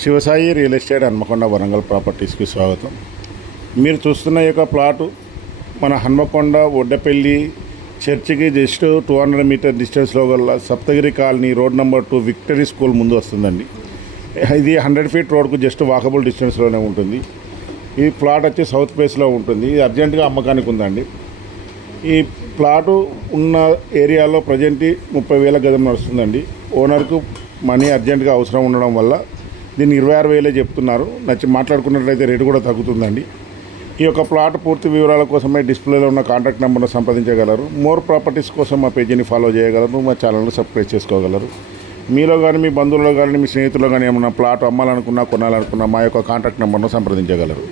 Shivasai real estate Hanamkonda Warangal ప్రాపర్టీస్కి స్వాగతం. మీరు చూస్తున్న ఈ యొక్క ప్లాటు మన హన్మకొండ ఒడ్డపల్లి చర్చికి జస్ట్ 200 మీటర్ డిస్టెన్స్లో గల Saptagiri colony road number 2 victory school ముందు వస్తుందండి. ఇది 100 ఫీట్ రోడ్కు జస్ట్ వాకబుల్ డిస్టెన్స్లోనే ఉంటుంది. ఈ ప్లాట్ వచ్చి సౌత్ ఫేస్లో ఉంటుంది. ఇది అర్జెంటుగా అమ్మకానికి ఉందండి. ఈ ప్లాటు ఉన్న ఏరియాలో ప్రజెంట్ 30,000 గజం నడుస్తుందండి. ఓనర్కు మనీ అర్జెంటుగా అవసరం ఉండడం వల్ల దీన్ని 26,000 చెప్తున్నారు. నచ్చి మాట్లాడుకున్నట్లయితే రేటు కూడా తగ్గుతుందండి. ఈ యొక్క ప్లాట్ పూర్తి వివరాల కోసమే డిస్ప్లేలో ఉన్న కాంటాక్ట్ నెంబర్ను సంప్రదించగలరు. మోర్ ప్రాపర్టీస్ కోసం మా పేజీని ఫాలో చేయగలరు. మా ఛానల్ను సబ్స్క్రైబ్ చేసుకోగలరు. మీలో కానీ మీ బంధువుల్లో కానీ మీ స్నేహితుల్లో కానీ ఏమన్నా ప్లాట్ అమ్మాలనుకున్నా కొనాలనుకున్నా మా యొక్క కాంటాక్ట్ నెంబర్ను సంప్రదించగలరు.